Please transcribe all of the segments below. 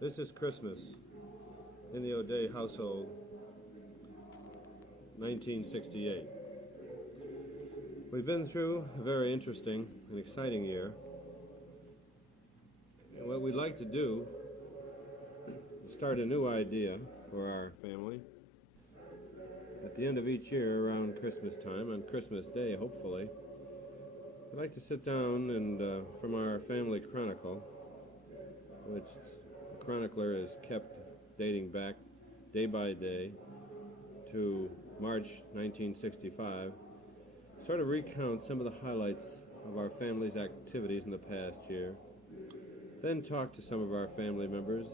This is Christmas in the O'Day household, 1968. We've been through a very interesting and exciting year. And what we'd like to do is start a new idea for our family. At the end of each year, around Christmas time, on Christmas Day, hopefully, I'd like to sit down and, from our family chronicle, which the chronicler is kept dating back day by day to March 1965, sort of recount some of the highlights of our family's activities in the past year, then talk to some of our family members,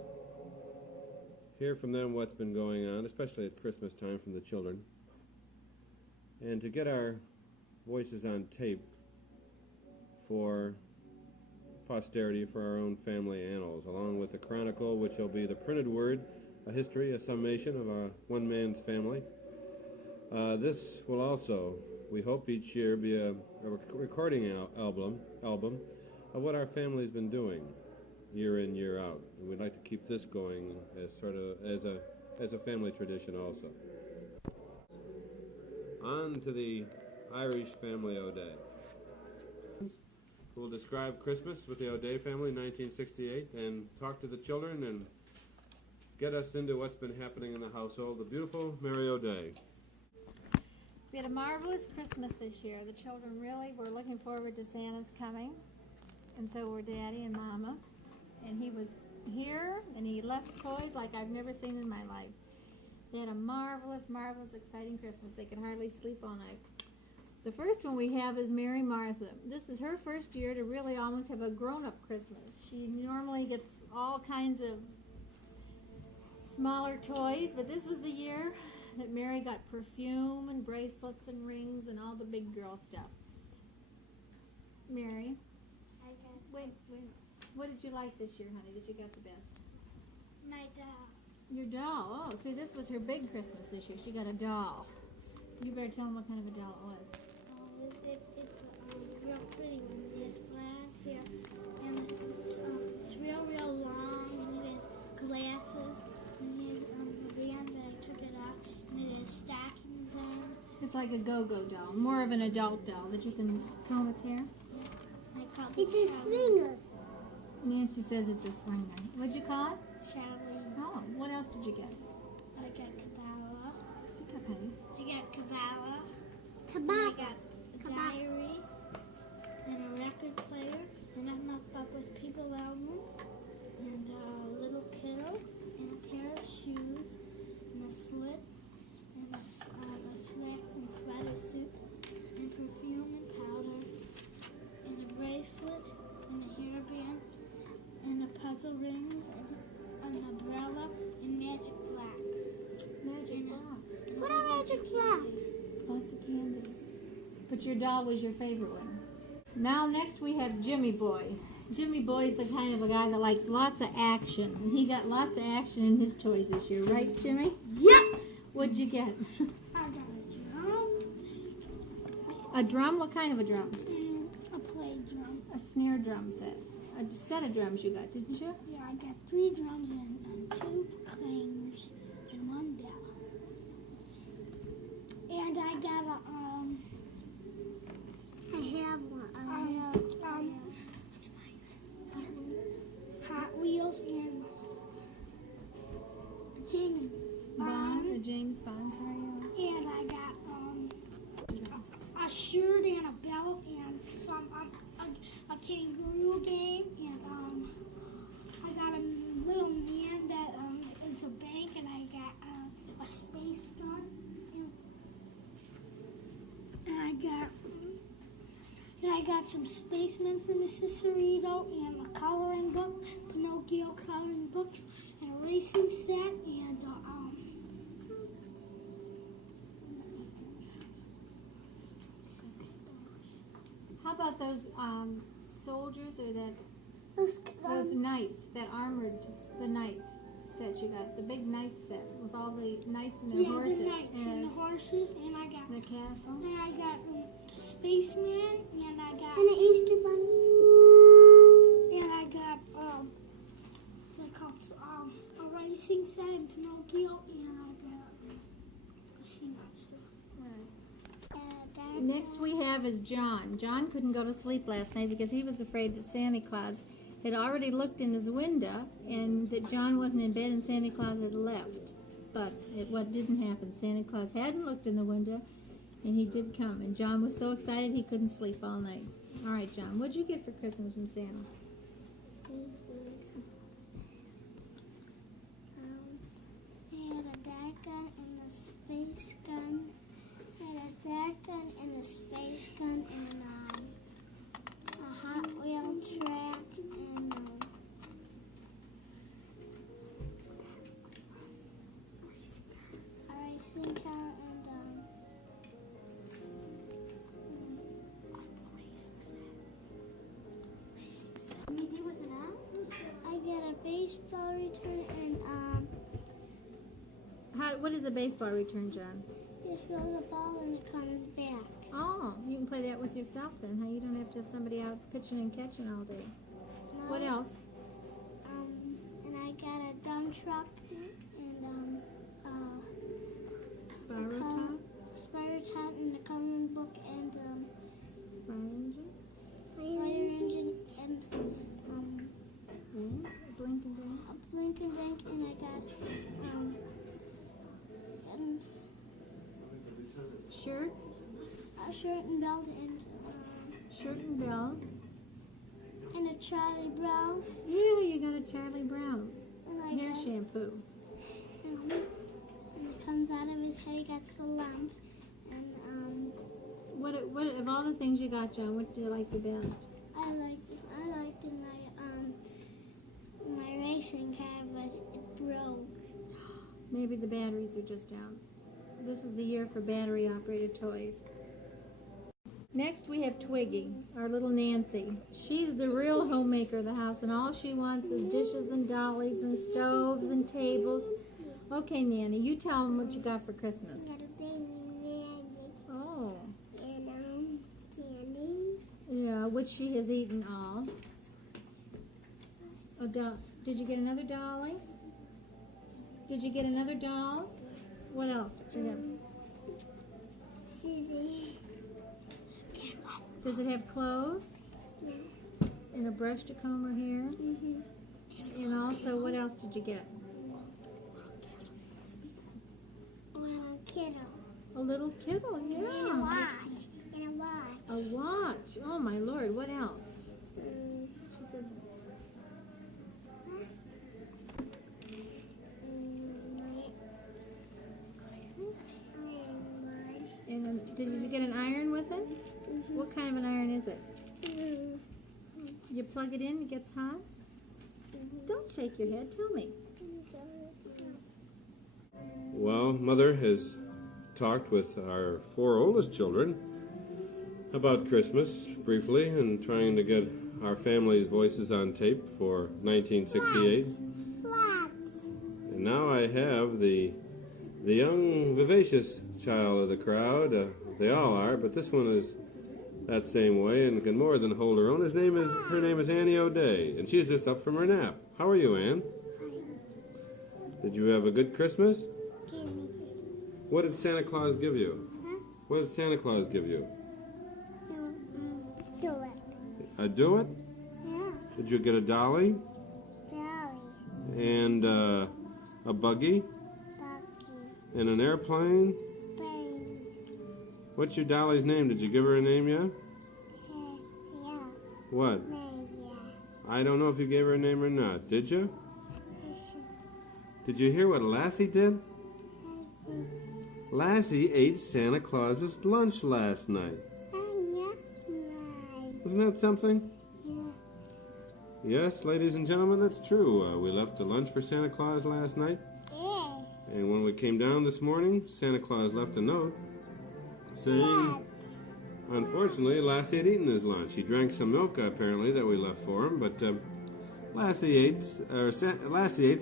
hear from them what's been going on, especially at Christmas time from the children, and to get our voices on tape for posterity, for our own family annals, along with the chronicle, which will be the printed word, a history, a summation of one man's family. This will also, we hope each year, be a recording album of what our family's been doing year in, year out. And we'd like to keep this going as sort of as a family tradition also. On to the Irish family O'Day. We'll describe Christmas with the O'Day family in 1968 and talk to the children and get us into what's been happening in the household. The beautiful Mary O'Day. We had a marvelous Christmas this year. The children really were looking forward to Santa's coming, and so were Daddy and Mama. And he was here, and he left toys like I've never seen in my life. They had a marvelous, marvelous, exciting Christmas. They could hardly sleep all night. The first one we have is Mary Martha. This is her first year to really almost have a grown-up Christmas. She normally gets all kinds of smaller toys, but this was the year that Mary got perfume and bracelets and rings and all the big girl stuff. Mary, wait. What did you like this year, honey, that you got the best? My doll. Your doll. Oh, see, this was her big Christmas this year. She got a doll. You better tell them what kind of a doll it was. It's real pretty one. It has black hair, and it's real long, and it has glasses, and it has a band that I took it off, and it has stockings in. It's like a go-go doll, more of an adult doll that you can comb its hair. I call it It's a swinger. Nancy says it's a swinger. What'd you call it? Charlie. Oh, what else did you get? I got Kabbalah. Speak up, honey. I got Kabbalah. And I Kabak. got a diary, and a record player, and a notebook with People album, and a little pillow, and a pair of shoes, and a slip, and a slacks and sweater suit, and perfume and powder, and a bracelet, and a hairband, and a puzzle rings, and an umbrella, and magic blocks. Magic blocks. What are magic blocks? Lots of candy. But your doll was your favorite one. Now next we have Jimmy Boy. Jimmy Boy is the kind of a guy that likes lots of action. And he got lots of action in his toys this year, right, Jimmy? Yep. What'd you get? I got a drum, A drum? What kind of a drum? and a play drum. A snare drum set. A set of drums you got, didn't you? Yeah, I got 3 drums and 2 clangers and 1 bell. And I got I have one. Hot Wheels and James Bond, a Bond. James Bond car, yeah. And I got a shirt and a belt and some a kangaroo game, and I got a little man that is a bank, and I got a space gun, and I got some spacemen for Mrs. Cerrito, and a coloring book, Pinocchio coloring book, and a racing set, and How about those soldiers or Those, those knights, that armored, the knights set you got? The big knight set with all the knights and the yeah, horses. the knights and the horses, and I got the castle. and I got spaceman, and I got and an Easter bunny. and I got what's it called? racing set and Pinocchio, and I got a sea monster. Next we have is John. John couldn't go to sleep last night because he was afraid that Santa Claus had already looked in his window and that John wasn't in bed and Santa Claus had left. But what didn't happen, Santa Claus hadn't looked in the window and he did come. And John was so excited he couldn't sleep all night. All right, John, what'd you get for Christmas from Santa? I had a dart gun and a space gun. I had a dart gun and a space gun and a Hot Wheel track and a racing car and maybe with an app. I get a baseball return and What is a baseball return, John? you throw the ball and it comes back. Oh, you can play that with yourself then, huh? You don't have to have somebody out pitching and catching all day. What else? And I got a dump truck and Spiral top? spider top and a coloring book and Fire engine? fire engine and Yeah. A blink and blink? a blinking bank and I got and Shirt? a shirt and belt and Shirt and belt. a Charlie Brown Ew, you got a Charlie Brown. and I Hair got shampoo. and it comes out of his head. He got a lump and What of all the things you got, John, what do you like the best? I liked my racing car, but it broke. Maybe the batteries are just out. This is the year for battery-operated toys. Next we have Twiggy, our little Nancy. She's the real homemaker of the house, and all she wants is dishes and dollies and stoves and tables. Okay, Nanny, you tell them what you got for Christmas. Got a big magic Oh, and candy. yeah, which she has eaten all. Oh, did you get another dolly? Did you get another doll? What else did you have? Susie. Does it have clothes? Yeah. And a brush to comb her hair? And also, what else did you get? Little kiddo. A little kibble, And a yeah. watch. And a watch. A watch. Oh my Lord, what else? She said, and did you get an iron with it? What kind of an iron is it? You plug it in, it gets hot? Don't shake your head, tell me. Well, Mother has talked with our 4 oldest children about Christmas briefly and trying to get our family's voices on tape for 1968. And now I have the young, vivacious child of the crowd. They all are, but this one is that same way and can more than hold her own. Her name is Annie O'Day, and she's just up from her nap. How are you, Ann? Did you have a good Christmas? What did Santa Claus give you? What did Santa Claus give you? Do it. A do-it? Yeah. Did you get a dolly? Dolly. And a buggy? Bucky. And an airplane? Bang. What's your dolly's name? Did you give her a name yet? Yeah. What? Maybe. I don't know if you gave her a name or not. Did you? Did you hear what Lassie did? Lassie ate Santa Claus's lunch last night. Isn't that something? Yes, ladies and gentlemen, that's true. We left a lunch for Santa Claus last night. And when we came down this morning, Santa Claus left a note saying, unfortunately, Lassie had eaten his lunch. He drank some milk, apparently, that we left for him, but Lassie ate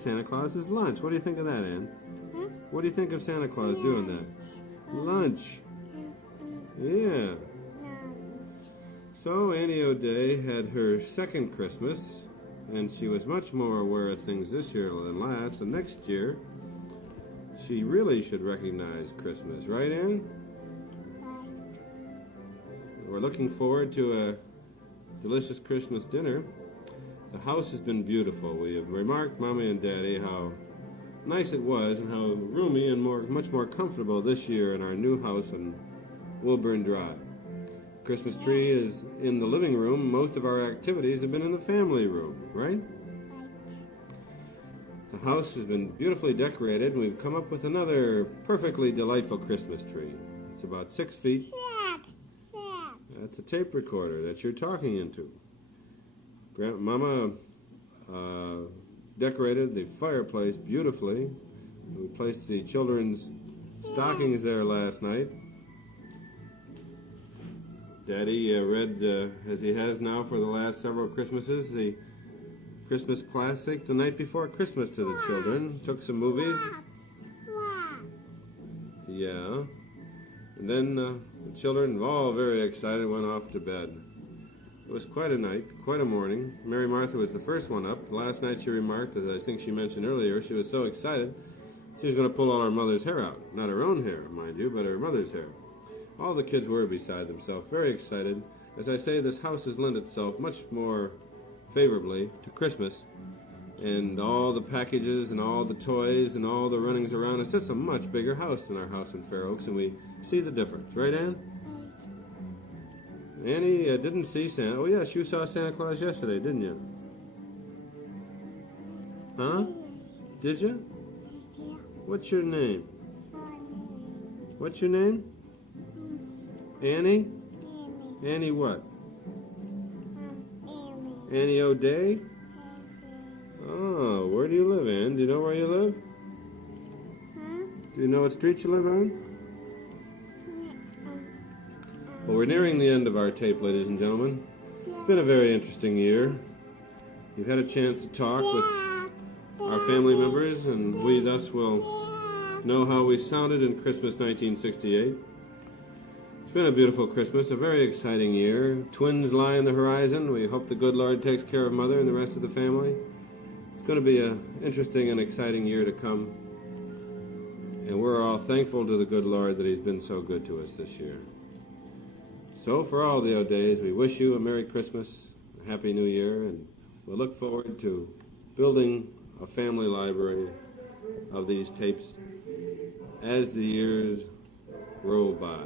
Santa Claus's lunch. What do you think of that, Ann? What do you think of Santa Claus doing that? Lunch. Yeah. So Annie O'Day had her second Christmas and she was much more aware of things this year than last. And next year, she really should recognize Christmas, right, Ann? Right. We're looking forward to a delicious Christmas dinner. The house has been beautiful. We have remarked, Mommy and Daddy, how nice it was and how roomy and much more comfortable this year in our new house on Wilburn Drive. Christmas tree is in the living room. Most of our activities have been in the family room, right? Right. The house has been beautifully decorated, and we've come up with another perfectly delightful Christmas tree. It's about 6 feet. Sad. That's a tape recorder that you're talking into. Mama decorated the fireplace beautifully. We placed the children's stockings there last night. Daddy read, as he has now for the last several Christmases, the Christmas classic The Night Before Christmas to the children. Took some movies. What? Yeah. And then the children, all very excited, went off to bed. It was quite a night, quite a morning. Mary Martha was the first one up. Last night she remarked, as I think she mentioned earlier, she was so excited she was going to pull all her mother's hair out. Not her own hair, mind you, but her mother's hair. All the kids were beside themselves, very excited. As I say, this house has lent itself much more favorably to Christmas. And all the packages and all the toys and all the runnings around. It's just a much bigger house than our house in Fair Oaks, and we see the difference. Right, Ann? Annie didn't see Santa. Oh, yes, you saw Santa Claus yesterday, didn't you? Huh? Did you? Yeah. What's your name? Funny. What's your name? Annie? Annie. Annie what? Annie. Annie O'Day? Annie. Oh, where do you live, Ann? Do you know where you live? Huh? Do you know what street you live on? Well, we're nearing the end of our tape, ladies and gentlemen. It's been a very interesting year. You've had a chance to talk with our family members, and we thus will know how we sounded in Christmas 1968. It's been a beautiful Christmas, a very exciting year. Twins lie on the horizon. We hope the good Lord takes care of Mother and the rest of the family. It's going to be an interesting and exciting year to come. And we're all thankful to the good Lord that He's been so good to us this year. So for all the O'Days, we wish you a Merry Christmas, a Happy New Year, and we'll look forward to building a family library of these tapes as the years roll by.